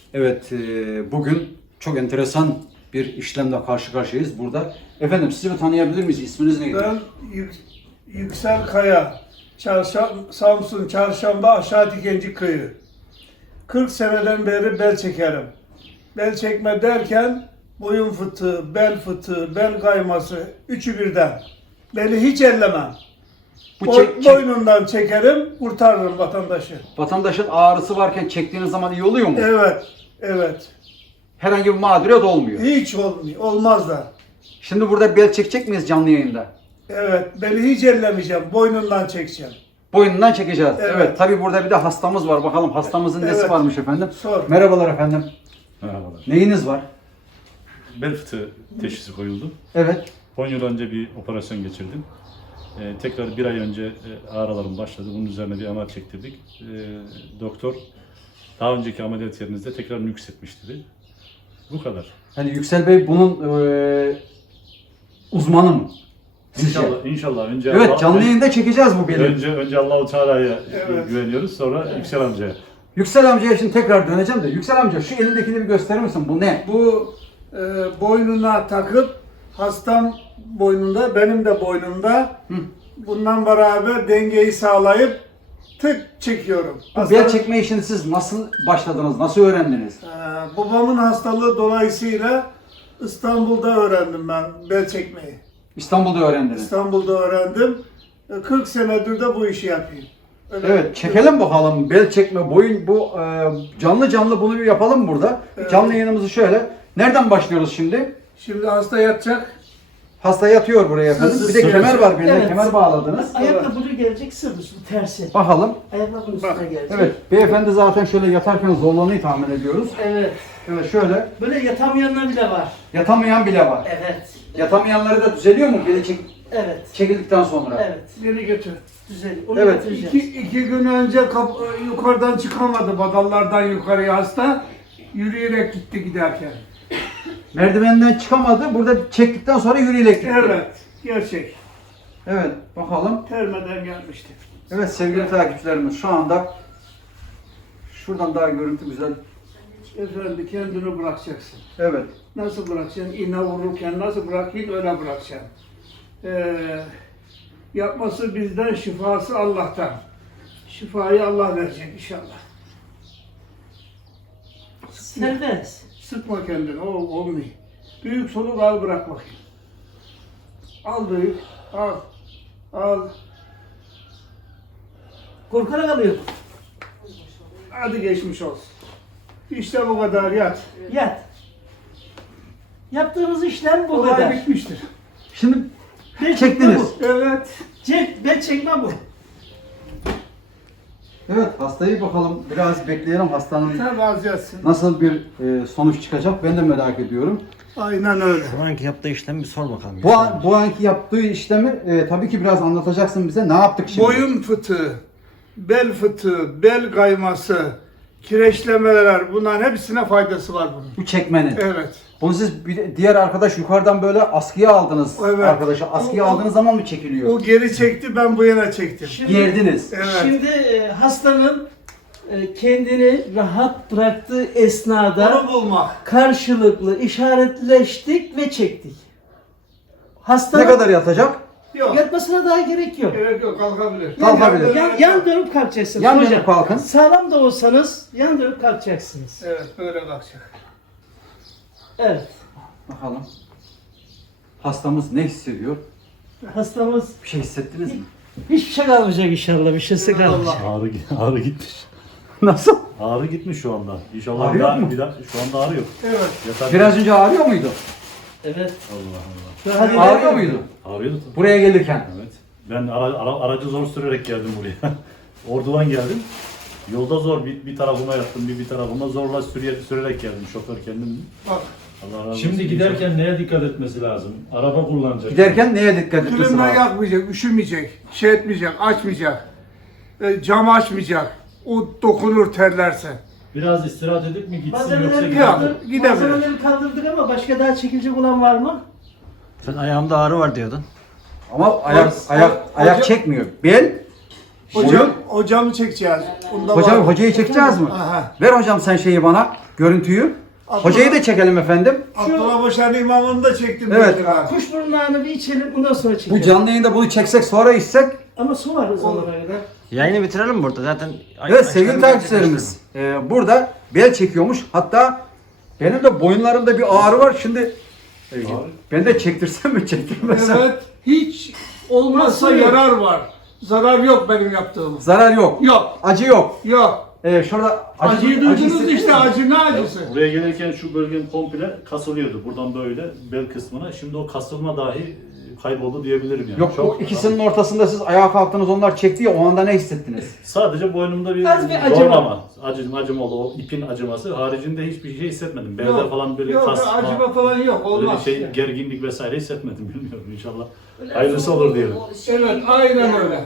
Evet, bugün çok enteresan bir işlemle karşı karşıyayız burada. Efendim sizi bir tanıyabilir miyiz? İsminiz neydi? Ben Yüksel Kaya, Samsun Çarşamba Aşağı Dikenci Köyü. 40 seneden beri bel çekerim. Bel çekme derken boyun fıtığı, bel kayması, üçü birden. Beli hiç ellemem. Boynundan çekerim, kurtarırım vatandaşı. Vatandaşın ağrısı varken çektiğiniz zaman iyi oluyor mu? Evet, evet. Herhangi bir mağduriyet olmuyor. Hiç olmuyor, olmaz da. Şimdi burada bel çekecek miyiz canlı yayında? Evet, beli hiç ellemeyeceğim, boynundan çekeceğim. Boynundan çekeceğiz. Evet. Evet. Tabii burada bir de hastamız var. Bakalım hastamızın nesi Evet. varmış efendim? Sor. Merhabalar efendim. Merhabalar. Neyiniz var? Bel fıtığı teşhisi koyuldu. Evet. 10 yıl önce bir operasyon geçirdim. Tekrar bir ay önce ağrılarım başladı. Bunun üzerine bir ameliyat çektirdik. Doktor daha önceki ameliyat yerinizde tekrar nüksetmiş dedi. Bu kadar. Hani Yüksel Bey bunun uzmanı mı? Sizce? İnşallah. Önce Evet, canlı yayında çekeceğiz bu beli. Önce Allahu Teala'ya Evet. güveniyoruz. Sonra Yüksel amcaya. Yüksel amcaya şimdi tekrar döneceğim de. Yüksel amca şu elindekini bir gösterir misin? Bu ne? Bu boynuna takıp hastam boynunda, benim de boynumda. Bundan beraber dengeyi sağlayıp tık çekiyorum. Bu bel çekme işini siz nasıl başladınız? Nasıl öğrendiniz? Babamın hastalığı dolayısıyla İstanbul'da öğrendim ben bel çekmeyi. İstanbul'da öğrendiniz. İstanbul'da öğrendim. 40 senedir de bu işi yapayım. Öyle- Evet, çekelim bakalım. Bel çekme, boyun bu canlı bunu bir yapalım burada. Evet. Canlı yayınımızı şöyle. Nereden başlıyoruz şimdi? Şimdi hasta yatacak. Hasta yatıyor buraya efendim. Bir de kemer var beline. Evet. Kemer bağladınız. Ayakla buraya gelecek sırrısı tersi. Bakalım. Ayakla bunun üstüne gelecek. Evet, beyefendi zaten şöyle yatarken zorlanıyı tahmin ediyoruz. Evet. Evet, şöyle. Böyle yatamayanlar bile var. Yatamayan bile var. Evet. Yatamayanları da düzeliyor mu? Beli Evet. çekildikten sonra. Evet. Geri götür. Güzel. Onu Evet. getireceğiz. İki gün önce yukarıdan çıkamadı badallardan yukarıya hasta. Yürüyerek gitti giderken. Merdivenden çıkamadı. Burada çektikten sonra yürüyerek gitti. Evet, gerçek. Evet, bakalım. Termeden gelmişti. Evet sevgili takipçilerimiz şu anda şuradan daha görüntü güzel. Efendi kendini bırakacaksın. Evet. Nasıl bırakacaksın? İğne vururken nasıl bırakayım öyle bırakacaksın. Yapması bizden, şifası Allah'tan. Şifayı Allah verecek inşallah. Serbest. Sıkma kendini, o olmuyor. Büyük soluk al bırak bakayım. Al büyük, al. Al. Korkarak alıyor. Hadi geçmiş olsun. İşte bu kadar yat. Yat. Yaptığımız işlem bu Olay kadar. bitmiştir. Şimdi Bel çektiniz. çekme bu. Evet. Bel çekme bu. Evet hastayı bakalım biraz bekleyelim hastanın Sen razı etsin. nasıl bir sonuç çıkacak ben de merak ediyorum. Aynen öyle. Şu anki yaptığı işlemi bir sor bakalım. Bu anki yaptığı işlemi tabii ki biraz anlatacaksın bize. Ne yaptık şimdi? Boyun fıtığı, bel fıtığı, bel kayması, kireçlemeler bunların hepsine faydası var bunun. Bu çekmenin. Evet. Bunu siz diğer arkadaş yukarıdan böyle askıya aldınız Evet. arkadaşı. Askıya aldığınız zaman mı çekiliyor? O geri çekti, ben bu yana çektim. Gerdiniz. Evet. Şimdi hastanın kendini rahat bıraktığı esnada Onu bulmak. karşılıklı işaretleştik ve çektik. Hastanın Ne kadar yatacak? Yok. yatmasına daha gerek yok. Gerek yok, kalkabilir. Kalkabilir. Yan dönüp kalkacaksınız. Yan hocam. dönüp kalkın. Sağlam da olsanız yan dönüp kalkacaksınız. Evet, böyle kalkacak. Evet. Bakalım. Hastamız ne hissediyor? Hastamız Bir şey hissettiniz mi? hiçbir şey kalmayacak inşallah. Bir şeysi kalmayacak. Ağrı gitmiş. Nasıl? Ağrı gitmiş şu anda. İnşallah Ağrı yok mu? bir daha şu anda ağrı yok. Evet. Yatar. Biraz önce ağrıyor muydu? Evet. Allah Allah. Hadi Ağrıyor muydu? Ağrıyordu. Buraya gelirken. Evet. Ben aracı zor sürerek geldim buraya. Ordu'dan geldim. Yolda zor bir tarafıma yattım, bir tarafıma zorla sürerek geldim. Şoför kendim. Bak, Allah razı olsun. Şimdi giderken neye dikkat etmesi lazım? Araba kullanacak. Giderken neye dikkat etmesi klima lazım? yakmayacak, üşümeyecek, şey etmeyecek, açmayacak. Cam açmayacak. O dokunur terlerse. Biraz istirahat edip mi gitsin yoksa Malzemeleri, Yok, kaldır, malzemeleri kaldırdık ama başka daha çekilecek olan var mı? Sen ayağımda ağrı var diyordun. Ama ayak Hocam- çekmiyor. Bel, Hocam, hocamı çekeceğiz. Bunda hocam var. hocayı çekeceğiz mi? Aha. Ver hocam sen şeyi bana. görüntüyü. Hocayı da çekelim efendim. Abdullah Başar'ın imamını da çektim. Evet. mesela. Kuşburunlarını bir içelim ondan sonra Bu çekelim. canlı yayında bunu çeksek sonra içsek. Ama su var o zamana kadar. Yayını bitirelim burada zaten. Evet sevgili takipçilerimiz. Burada bel çekiyormuş. Hatta benim de boyunlarımda bir ağrı var. Şimdi ben de çektirsem mi çektirmesem? Evet. Hiç olmazsa Nasıl? yarar var. Zarar yok benim yaptığım. Zarar yok. Yok. Acı yok. Yok. Şurada Acıyı duydunuz işte. Acı ne acısı? Buraya gelirken şu bölgem komple kasılıyordu. Buradan böyle bel kısmına. Şimdi o kasılma dahi kayboldu diyebilirim yani. Yok o ikisinin ortasında siz ayağa kalktınız onlar çekti ya o anda ne hissettiniz? Sadece boynumda bir Az bir acıma. zorlama. Acım oldu. O ipin acıması. Haricinde hiçbir şey hissetmedim. Belde Yok. falan böyle Yok. kasma, Acıma falan yok. böyle Olmaz. şey gerginlik vesaire hissetmedim. Bilmiyorum inşallah. Hayırlısı olur diyelim. Evet. Aynen öyle.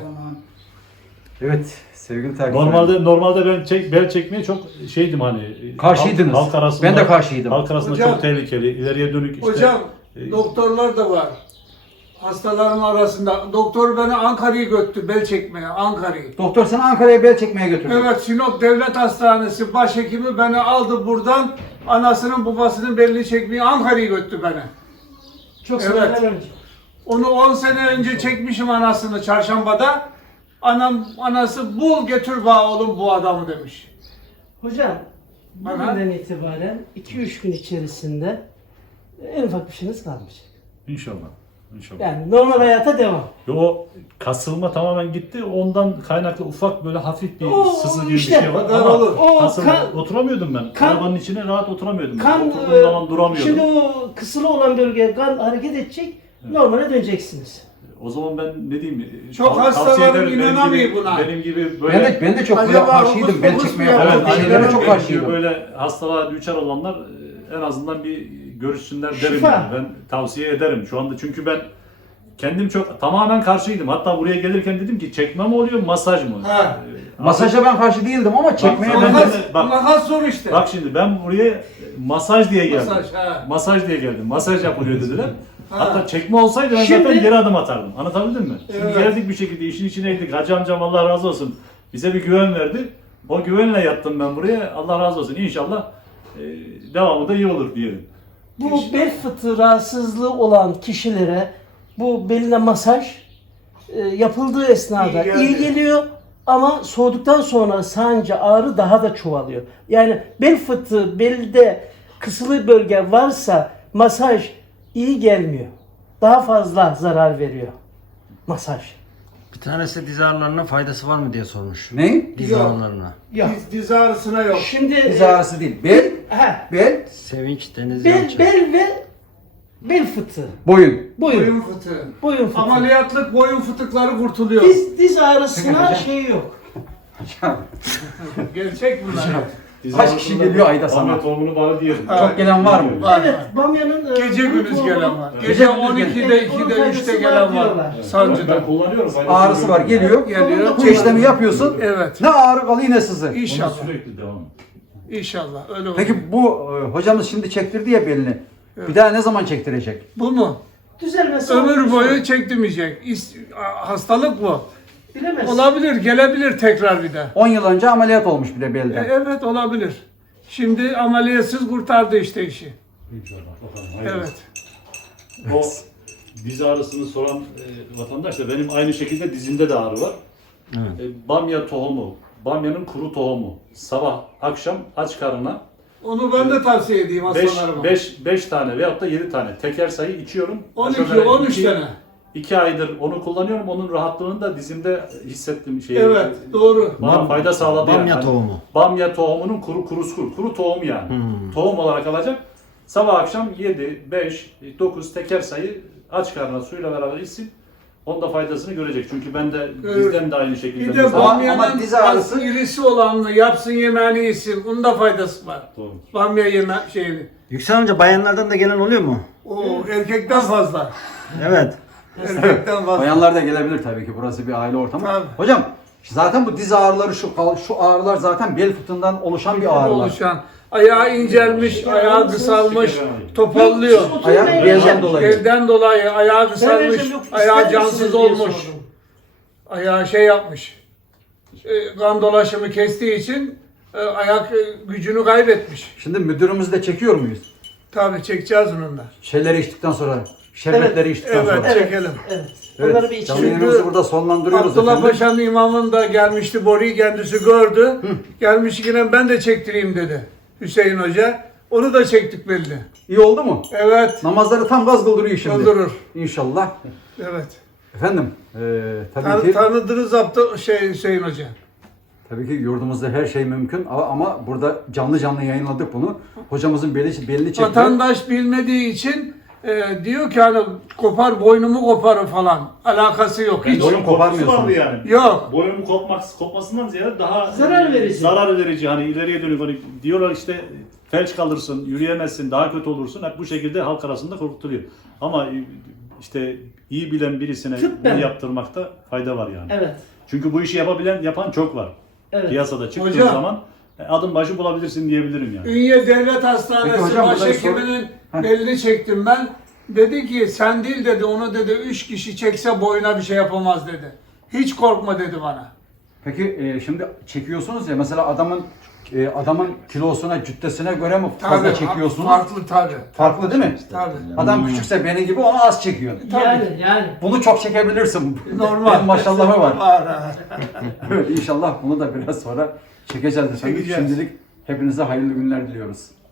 Evet sevgili takipçiler. Normalde ben bel çekmeye çok şeydim hani. Karşıydınız. Halk arasında, Ben de karşıydım. Halk arasında Hocam- çok tehlikeli. İleriye dönük işte. Hocam doktorlar da var. Hastalarım arasında. Doktor beni Ankara'ya götürdü bel çekmeye. Ankara'yı. Doktor seni Ankara'ya bel çekmeye götürdü. Evet, Sinop Devlet Hastanesi başhekimi beni aldı buradan. Anasının babasının belini çekmeye Ankara'ya götürdü beni. Çok Evet. seneler önce. Onu 10 sene önce çekmişim anasını çarşambada. Anası bul getir bana oğlum bu adamı demiş. Hocam Bana- bugünden itibaren 2-3 gün içerisinde en ufak bir şeyiniz kalmayacak. İnşallah. İnşallah. Yani normal hayata devam. O kasılma tamamen gitti. Ondan kaynaklı ufak böyle hafif bir Oo, sızı gibi işte. bir şey var. O da Ama olur. O kasılma, oturamıyordum ben. kan- Arabanın içine rahat oturamıyordum. Kan, Oturduğum zaman duramıyordum. şimdi o kısılı olan bölgeye kan hareket edecek, normale döneceksiniz. O zaman ben ne diyeyim? Çok tavsiye hastalarım ederim. inanamıyor buna. Benim gibi böyle Ben de çok Acaba böyle karşıydım bel hukus çekmeye mu falan. yapalım? Şeylere Aynen. çok benim gibi karşıydım. böyle hastalığa düçar olanlar en azından bir görüşsünler derim. Şifa. Yani. Ben tavsiye ederim şu anda çünkü ben kendim çok tamamen karşıydım. Hatta buraya gelirken dedim ki çekme mi oluyor, masaj mı? Ha. Masaja ben karşı değildim ama çekmeye Bak, ben Makas, bak. makas zor işte. Bak şimdi ben buraya masaj diye geldim. Masaj, ha. Masaj diye geldim. Masaj yapılıyor dediler. Ha. Hatta çekme olsaydı ben Şimdi- zaten geri adım atardım. Anlatabildim mi? Şimdi Evet. geldik bir şekilde işin içineydik. Hacı amcam Allah razı olsun. Bize bir güven verdi. O güvenle yattım ben buraya. Allah razı olsun. İnşallah devamı da iyi olur diyelim. Bu bel fıtığı rahatsızlığı olan kişilere bu beline masaj yapıldığı esnada İyi iyi, geldi. geliyor ama soğuduktan sonra sancı ağrı daha da çoğalıyor. Yani bel fıtığı, belde kısılı bölge varsa masaj iyi gelmiyor. Daha fazla zarar veriyor masaj. Bir tanesi diz ağrılarına faydası var mı diye sormuş. Ne? Diz Yok. ağrılarına. Ya Diz ağrısına yok. şimdi Diz ağrısı değil. Bel, he, bel, Sevinç Deniz bel, Yalçın. bel ve bel fıtığı. boyun. Boyun. Boyun fıtığı. Boyun fıtığı. Ameliyatlık boyun fıtıkları kurtuluyor. Diz ağrısına şey yok. Gerçek bunlar. Kaç kişi geliyor ayda sana? Ahmet oğlunu bana diyelim. Çok gelen var mı? Var. Evet, bamyanın Gece gündüz kurutma- gelen var. Gece Gece gündüz 12'de, gelen. Onun 2'de, 3'te faydası var gelen var. diyorlar. Sancıda. Ben kullanıyorum. faydasını Ağrısı var görüyorum. geliyor. Geliyor. Bu işlemi yapıyorsun. Evet. Ne ağrı kalıyor ne sızı. Ona İnşallah. sürekli devam. İnşallah. Öyle olur. Peki bu hocamız şimdi çektirdi ya belini. Bir daha ne zaman çektirecek? Bu mu? Düzelmesi Ömür olmuş. boyu çektirmeyecek. Hastalık bu. Bilemez. Olabilir, gelebilir tekrar bir de. 10 yıl önce ameliyat olmuş bir de belden. Evet olabilir. Şimdi ameliyatsız kurtardı işte işi. İnşallah. Bakalım. hayırlısı. Evet. O diz ağrısını soran vatandaş da benim aynı şekilde dizimde de ağrı var. Bamya tohumu, bamyanın kuru tohumu. Sabah, akşam aç karnına Onu ben de tavsiye edeyim hastalarıma. 5 tane veyahut da 7 tane teker sayı içiyorum. 12, Aşağı yukarı 13 tane. 2 aydır onu kullanıyorum. Onun rahatlığını da dizimde hissettim. Evet, doğru. Bana fayda sağladı. Bamya yani. tohumu. Bamya tohumunun kuru tohum yani. Tohum olarak alacak. Sabah akşam 7, 5, 9 teker sayı aç karnına suyla beraber içsin. Onun da faydasını görecek. Çünkü ben de Evet. bizden de aynı şekilde. Bir de mesela- Ama bamyanın diz ağrısı- az irisi olanını yapsın yemeğini yesin. Onun da faydası var. Doğru. Bamya yeme şeyini. Yüksel amca bayanlardan da gelen oluyor mu? O erkekten fazla. Evet. Erkekten fazla. Bayanlar da gelebilir tabii ki. Burası bir aile ortamı. Tabii. Hocam zaten bu diz ağrıları şu ağrılar zaten bel fıtığından oluşan bir ağrılar. Oluşan. Ayağı incelmiş, ayağı kısalmış, topallıyor. Ayak belden dolayı. Belden dolayı ayağı kısalmış, yok, ayağı ister misiniz cansız diye olmuş. sordum. Ayağı şey yapmış. Kan dolaşımı kestiği için ayak gücünü kaybetmiş. Şimdi müdürümüzü de çekiyor muyuz? Tabii çekeceğiz onunla. Şeyleri içtikten sonra, şerbetleri içtikten Evet, sonra. çekelim. Evet. Evet, Onları bir canlı içelim. yayınımızı burada sonlandırıyoruz Abdullah efendim. Paşa'nın imamın da gelmişti, boruyu kendisi gördü. Gelmiş yine ben de çektireyim dedi Hüseyin Hoca. Onu da çektik belli. İyi oldu mu? Evet. Namazları tam gaz kıldırıyor şimdi. Kıldırır. İnşallah. Evet. Efendim, tabii ki Tanıdınız Hüseyin Hoca. tabii ki yurdumuzda her şey mümkün ama burada canlı canlı yayınladık bunu. Hocamızın belini çekiyor. Vatandaş bilmediği için diyor ki hani kopar boynumu koparır falan. Alakası yok hiç. Boyun koparmıyorsun. Vardı yani. Yok. Boyun kopmasından ziyade daha Zarar verici. zarar verici, hani ileriye dönük, hani diyorlar işte felç kalırsın, yürüyemezsin, daha kötü olursun. Hep bu şekilde halk arasında korkutuluyor. Ama işte iyi bilen birisine Tıbben. bunu yaptırmakta fayda var yani. Evet. Çünkü bu işi yapan çok var. Evet. Piyasada çıktığın Hocam. zaman adım başı bulabilirsin diyebilirim yani. Ünye Devlet Peki Hastanesi hocam, burada bir başhekiminin soru- belini çektim ben. Dedi ki sen değil dedi, onu dedi 3 kişi çekse boyuna bir şey yapamaz dedi. Hiç korkma dedi bana. Peki şimdi çekiyorsunuz ya mesela adamın kilosuna, cüttesine göre mi fazla Tabii, çekiyorsunuz? Farklı tabii. Farklı değil mi? Tabii. Adam küçükse benim gibi onu az çekiyor. Yani. Bunu çok çekebilirsin. Normal. Benim maşallahı var. Var. Evet, İnşallah bunu da biraz sonra çekeceğiz efendim. Çekeceğiz. Şimdilik hepinize hayırlı günler diliyoruz.